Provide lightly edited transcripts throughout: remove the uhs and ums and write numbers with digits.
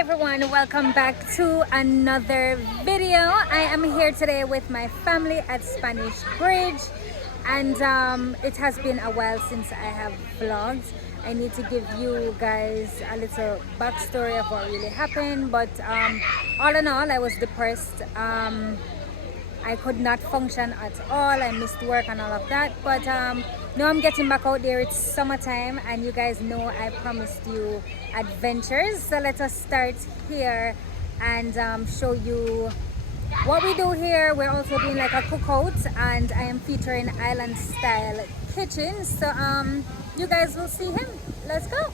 everyone, welcome back to another video. I am here today with my family at Spanish Bridge, and it has been a while since I have vlogged. I need to give you guys a little backstory of what really happened, but all in all, I was depressed. I could not function at all. I missed work and all of that, but now I'm getting back out there. It's summertime and you guys know I promised you adventures, so let us start here and show you what we do here. We're also doing like a cookout and I am featuring island style kitchen, so you guys will see him. Let's go.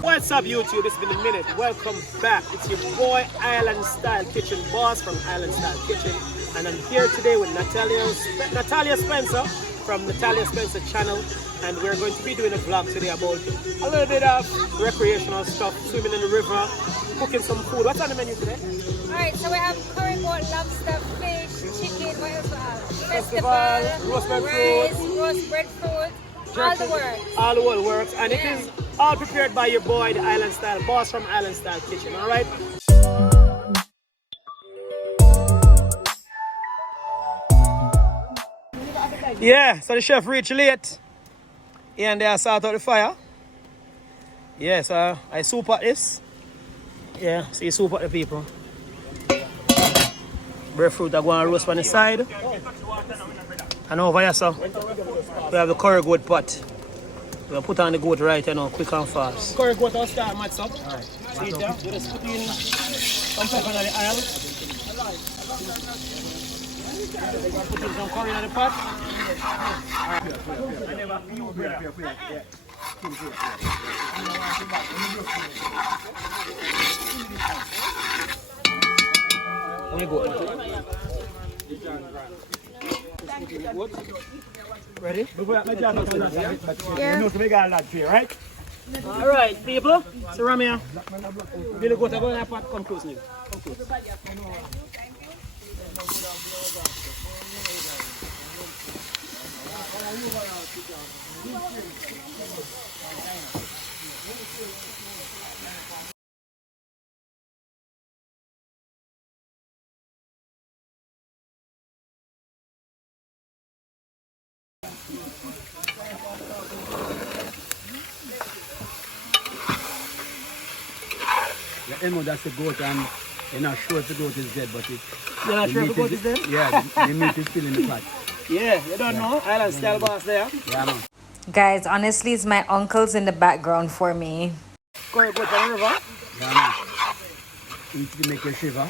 What's up YouTube, it's been a minute. Welcome back. It's your boy Island Style Kitchen Boss from Island Style Kitchen, and I'm here today with Natalya Spencer from Natalya Spencer channel, and we're going to be doing a vlog today about a little bit of recreational stuff, swimming in the river, cooking some food. What's on the menu today? Alright, so we have curry goat, lobster, fish, chicken, what else we have? Festival, roast breadfruit, rice, roast breadfruit, all jerky, the works. all the world works, and it is all prepared by your boy, the Island Style Boss from Island Style Kitchen, alright? Yeah, so the chef reached late. Here and there, sort out the fire. Yeah, so I soup at this. Yeah, so you soup at the people. Breadfruit are going to roast on the side. And over here, so we have the curry goat pot. We'll put on the goat right now, quick and fast. Curry goat, I'll start match up. Alright. See it there? We'll just put in some pepper in the oil. Put in some curry in the pot. Let me go. Ready? Yeah. Right? Alright, people. So Ramia, Billy go to go in the pot, come close now. Come close. The emo, that's the goat, and you're not sure if the goat is dead, but You're not sure if the goat is dead? Yeah, the meat is still in the pot. Yeah, you don't know. Island Style Boss there. Yeah, man. Guys, honestly, it's my uncles in the background for me. Curry goat on the river. Yeah, man. Eat to make you shiver.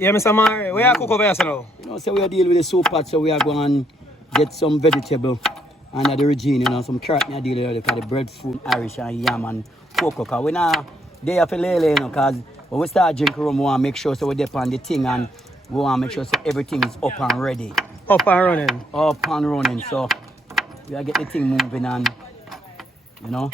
Yeah, Mr. Mari, where you cook over here now? You know, so we are dealing with the soup pot, so we are going to get some vegetable and the regine, you know, some carrot, we are dealing with the breadfruit, Irish, and yam, and cocoa. Because we're not there for lele, you know, because when we start drinking rum, we want to make sure so we dip on the thing, and we want to make sure so everything is up and ready. Up and running. Up and running, so we are get the thing moving and, you know.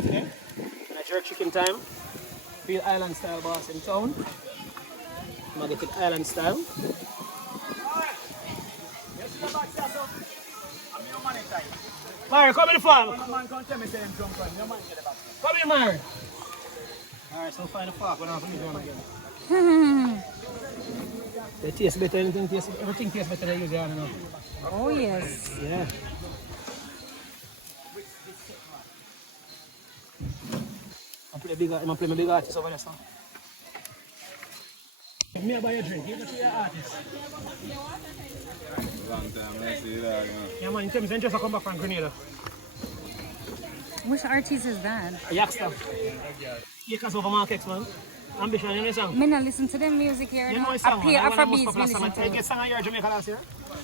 Today, jerk chicken time. Feel Island Style Boss in town. I'm gonna get it Island Style. Mary, come in the farm. Come in, Mary. Alright, so find a fork when I have to one again. They taste better, everything tastes better than you got enough. Oh, yes. Yeah. I'm gonna play my big artist over there, son. Me buy a drink, give it to your artist. Long time, I see that, you know. Yeah, man, in terms of just come back from Grenada. Which artist is that? A Yaksta. Acres over markets, man. Ambition, you know the song? Me not listen to the music here. You No. know the song, A man. pair That of one a most beats me popular song. listen I to. get song here in Jamaica last year.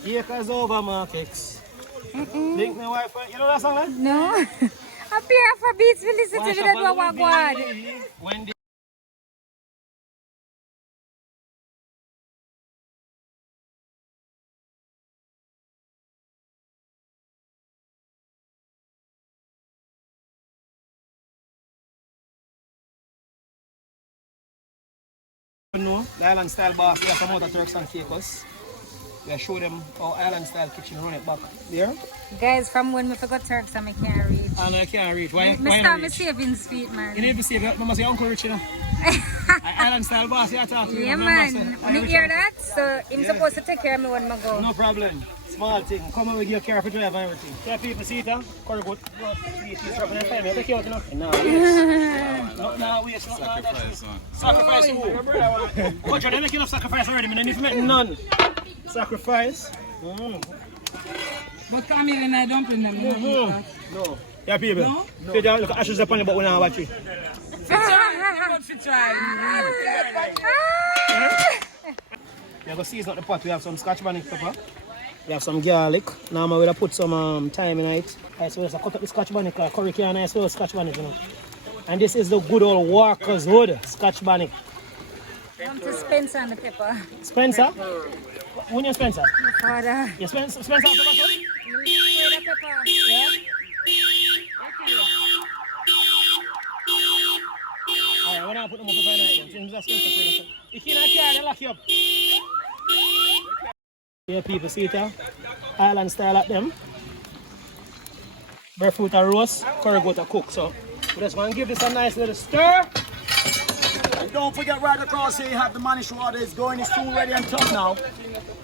Acres over markets. Link me Wi-Fi. You know that song, man? No. A pair of a beats me listen to. Me that one walk one. When the know, the island style boss, we have some other Turks and Caicos. We show them how island style kitchen run it back there. Guys, from when we forgot Turks and I can't reach. And I can't reach. Why Me you start me reach? savings feet, man. You need to save it. Must say Uncle Rich, you know. Island style boss, you talk to you. Yeah, Remember, man. say, Me Irish hear uncle. that? So I'm Yeah. supposed to take care of me when I go. No problem. Small thing. Come on with your car for drive and everything. Yeah, people see it, huh? Curry good. Sweet, it's rubbing and fine. Take you out, you know. No, yes. No, waste. Sacrifice, man. Sacrifice who? Coach, they make enough sacrifice already, man. If you make none. Sacrifice. But come here and I don't in them. No. Yeah, people. No? See, they look at ashes upon you, but we don't watch it. Fit try. You go season up the pot. We have some scotch bonnet pepper. We have some garlic. Now we'll put some thyme in it. Right, so we'll just cut up the scotch bonnet. Curry can nice well scotch bonnet, you know. And this is the good old Walker's Hood scotch bonnet. Come to Spencer and the pepper. Spencer? When you Spencer? My father. You Spencer have pepper too? Spray the pepper. Yeah. Alright, when I put them up in the night, just Spencer for that. You can't carry, they lock you up. Here people see it here. Island style at them. Breadfruit and roast, curry goat and cook. So we just want to give this a nice little stir. And don't forget right across here you have the manish water. It's going, it's soon ready and tough now.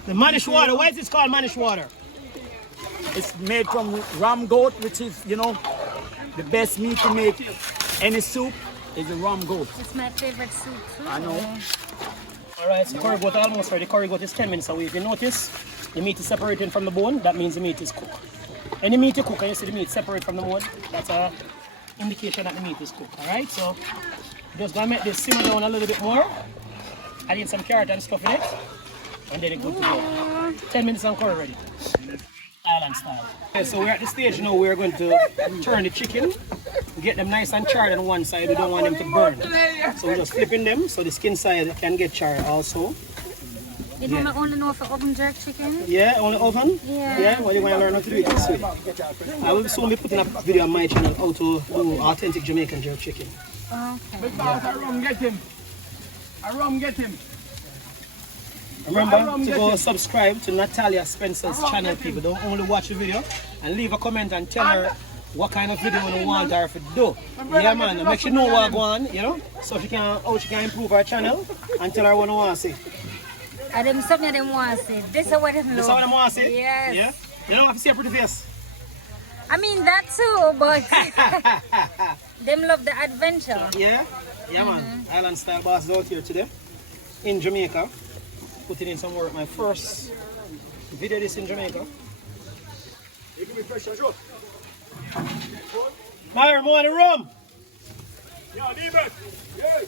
The manish water, why is this called manish water? It's made from ram goat, which is, you know, the best meat to make any soup is the ram goat. It's my favorite soup too. I know. Alright, so curry goat almost ready. Curry goat is 10 minutes away. If you notice, the meat is separating from the bone, that means the meat is cooked. Any meat you cook and you see the meat separate from the bone, that's a indication that the meat is cooked. Alright, so just gonna make this simmer down a little bit more. Add in some carrot and stuff in it, and then it's good to go. 10 minutes and curry ready. Island style. Okay, so we're at the stage now we're going to turn the chicken. We get them nice and charred on one side. We don't want them to burn. So we're just flipping them so the skin side can get charred also. You know, I only know for oven jerk chicken. Yeah, only oven? Yeah. Yeah, well, you want to learn how to do it this way. I will soon be putting up a video on my channel how to do authentic Jamaican jerk chicken. Okay. I rum get him. I rum get him. Remember to go subscribe to Natalya Spencer's channel, people. Don't only watch the video and leave a comment and tell her what kind of video you want her to do. Yeah, man, make sure you know what going on, you know, so she can how she can improve her channel and tell her what I want to say. And them something them want to say. This is what them That's love. what I want to say? Yes. Yeah? You don't have to see a pretty face. I mean that too, but them love the adventure. Yeah? Yeah, man. Island style boss is out here today in Jamaica. Putting in some work. My first video this in Jamaica. Myron, more on the rum. Yeah, leave it. Yeah.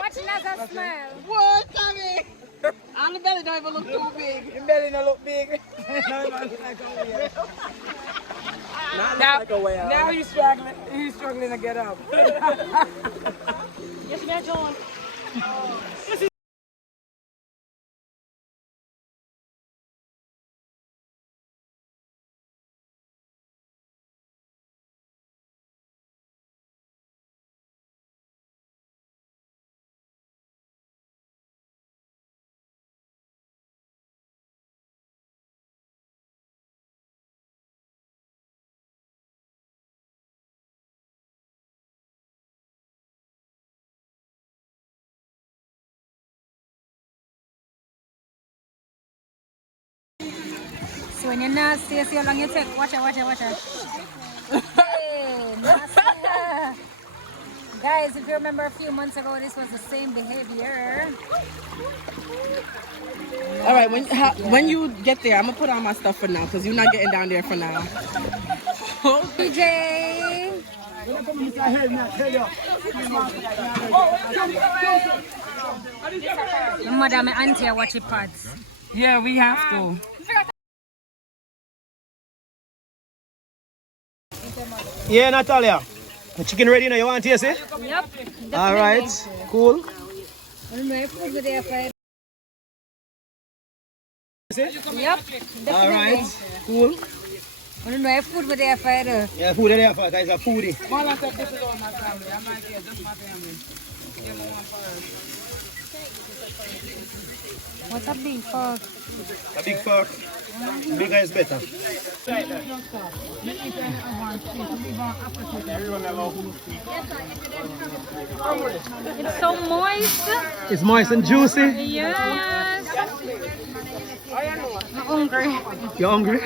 Watching as I smile. What, Tommy? And the belly don't even look too big. The belly don't look big. Now he's struggling. He's struggling to get up. Yes, ma'am, John. when you're nasty, see how long you take. Watch it, watch it, watch it. Hey, nasty. Guys, if you remember a few months ago, this was the same behavior. All right, when you get there, I'm gonna put on my stuff for now because you're not getting down there for now. DJ. My mother and my auntie are watching pods. Yeah, we have to. Yeah, Natalya. The chicken ready now, you want to taste it? Yep. All right, cool. Yep. All right, cool. I don't know if food with there for it. Yeah, food there for guys, a foodie. What's a big fork? A big fork. Bigger is better. It's so moist. It's moist and juicy. Yes. I'm hungry. You're hungry?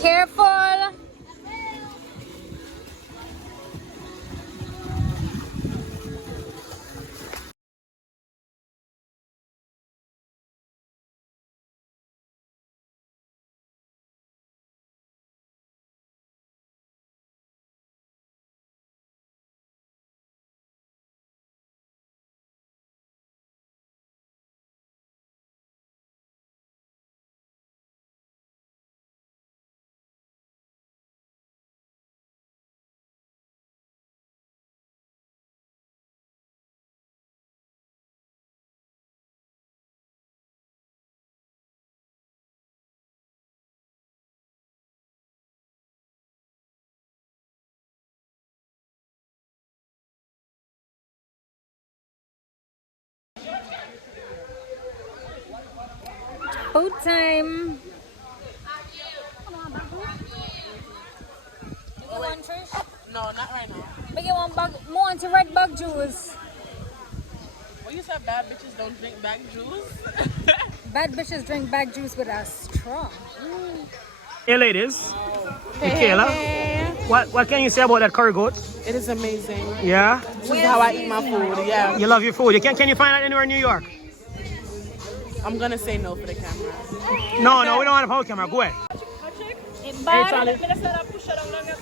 Careful. Food time. You want Trish? No, not right now. Make you one bag, more anti red bug juice. Well, you said bad bitches don't drink back juice. Bad bitches drink bag juice with a straw. Hey ladies, Michaela, what can you say about that curry goat? It is amazing. Yeah? This is how I eat my food, yeah. You love your food. Can you find that anywhere in New York? I'm gonna say no for the camera. No, we don't want a whole camera. Go ahead. It's bad.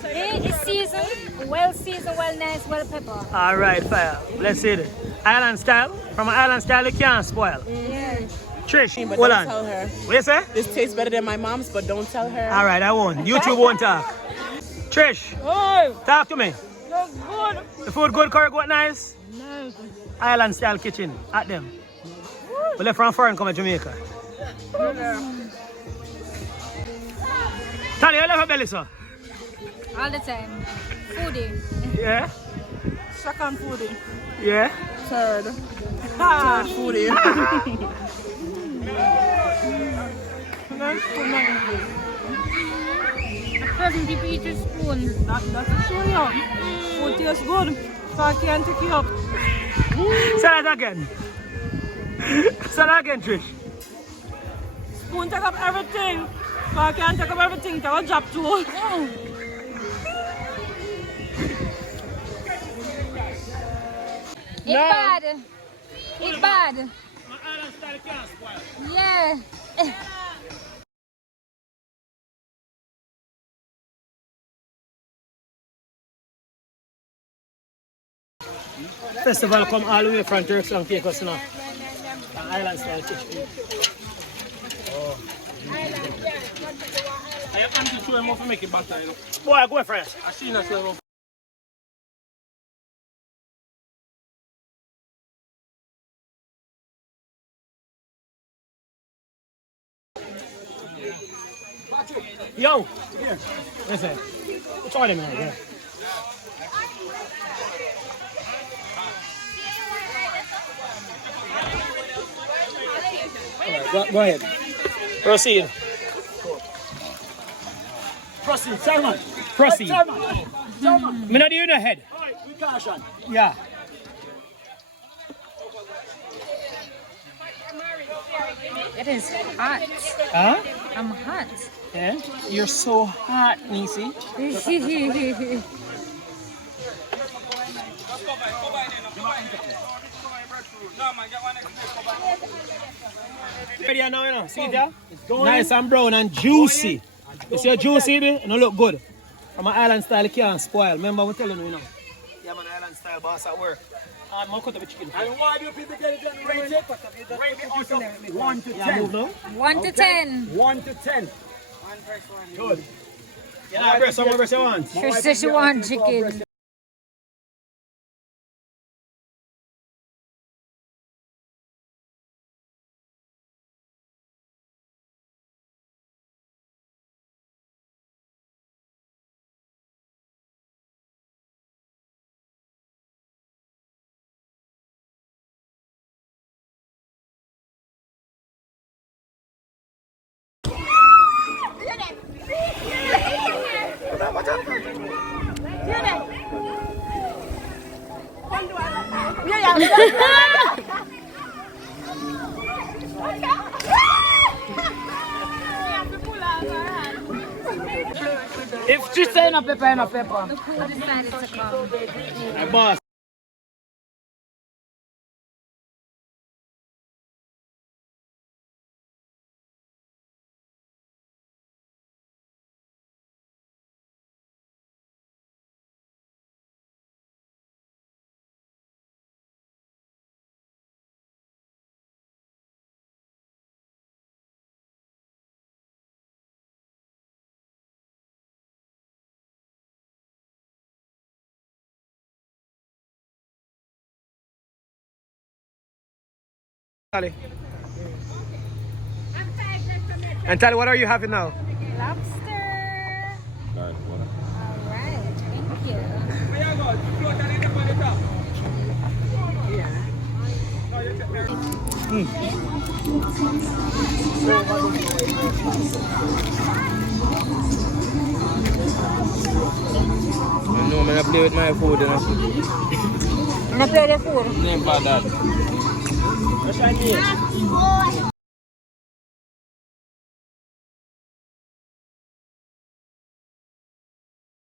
It's seasoned, well seasoned, well nice, well pepper. All right, fire. Let's see it. Island style. From an island style, it can't spoil. Yeah. Trish, But hold don't on. tell her. What you say? This tastes better than my mom's, but don't tell her. All right, I won't. YouTube won't talk. Trish, talk to me. Good. The food good, curry goat nice? Nice. Island style kitchen, at them. We left from foreign come to Jamaica. Tally, you left a belly, sir? All the time. Foodie. Yeah? Second foodie. Yeah? Third. Third foodie. Cousin, people eat your spoon. That's true, yeah. Food tastes good. So I can't take you up. Say that again. Say that again, Trish. Spoon take up everything. So I can't take up everything. Take a job too. It's bad. It's bad. Yeah. Festival come all the way from Turks and Caicos now. Island style kitchen. Oh. I am to show him how to make it better. Boy, go first. I see that show him. Yo! Here. Listen. Which one of them here? Go ahead. Proceed. Proceed, Simon. Proceed. Simon. Me not doing the head. Alright, with caution. Yeah. It is hot. Huh? I'm hot. Yeah? You're so hot, Nisi. Ready now, you know. See it there? Nice and brown and juicy. You see how juicy it is? It don't look good. From an island style, it can't spoil. Remember what I'm telling you, you know. Yeah, man, island style boss at work. I'm going to cut up the chicken. And why do people get it done? Rate it. Rate it out of 1 to 10. Yeah, move now. 1 to 10. 1 to 10. Good. Yeah, breast, some more breast you want. She says she wants chicken. If she say no pepper, no pepper. Look who decided to come. My boss. And Tally, what are you having now? Lobster. Alright, thank you. I know, man, I play with my food, you know. And I play the food. Name about that.